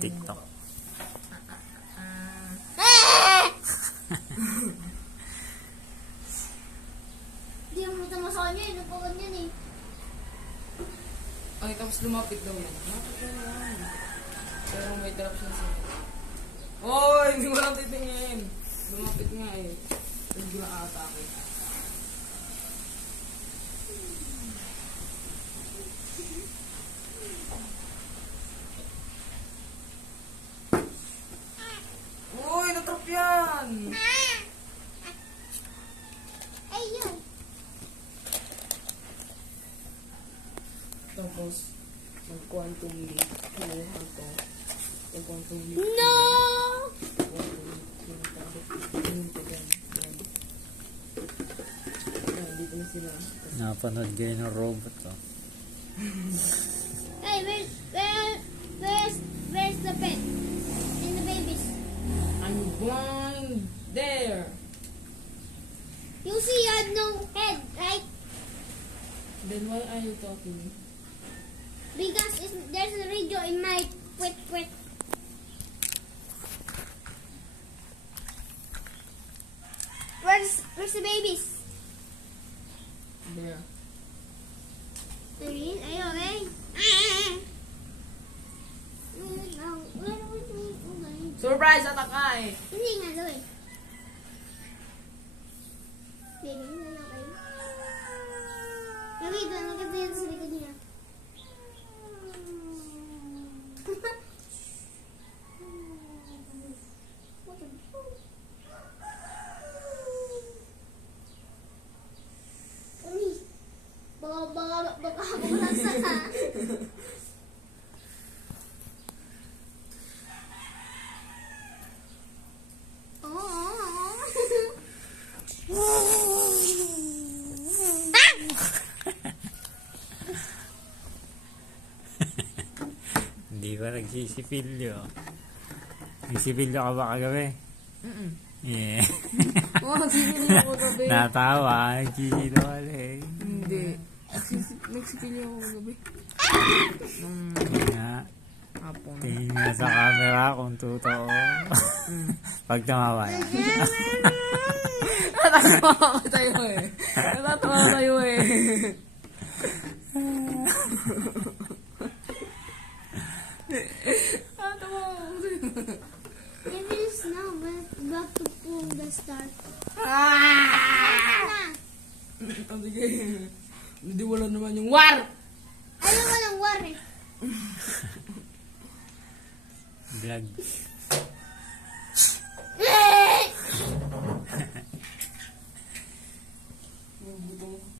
TikTok. Hindi mo tama sa kanya, inupakan yan eh. Ay, tapos lumapit daw yan. Lumapit daw yan. Pero may drop siya sa... Oy! Hindi mo lang titingin! Lumapit nga eh. Hindi ko na-atake. Uy! Natrap yan! Ayun. Tapos, mag-quantum leap. Kuha to. Mag-quantum leap. No! Quantum leap. Dito yan. Dito na sila. Napanood kayo ng robot ko. Hey, where's the pet? And the babies? I'm blind. There. You see you had no head, right? Then why are you talking? Because there's a radio in my pet. Where's the babies? There. Are you okay? Surprise attack! Hindi nga daw eh. Baby, hindi nga okay. Nakita yan sa likod niya. Baka ako nasa ka. Hindi ba nagsisipilyo? Nagsipilyo ka ba kagabi? Yeah. Oo, nagsipilyo ako gabi. Natawa, nagsisinungaling. Hindi. Nagsipilyo ako gabi. Nga. Hapon. Tingin nga sa camera kung totoo. Pag tumawa yan. Natatawa ako tayo eh. Natatawa tayo eh. Natatawa ako tayo. It is now back to pull the start. Sige. Hindi wala naman yung war! Ayaw ko ng war eh. Vlog.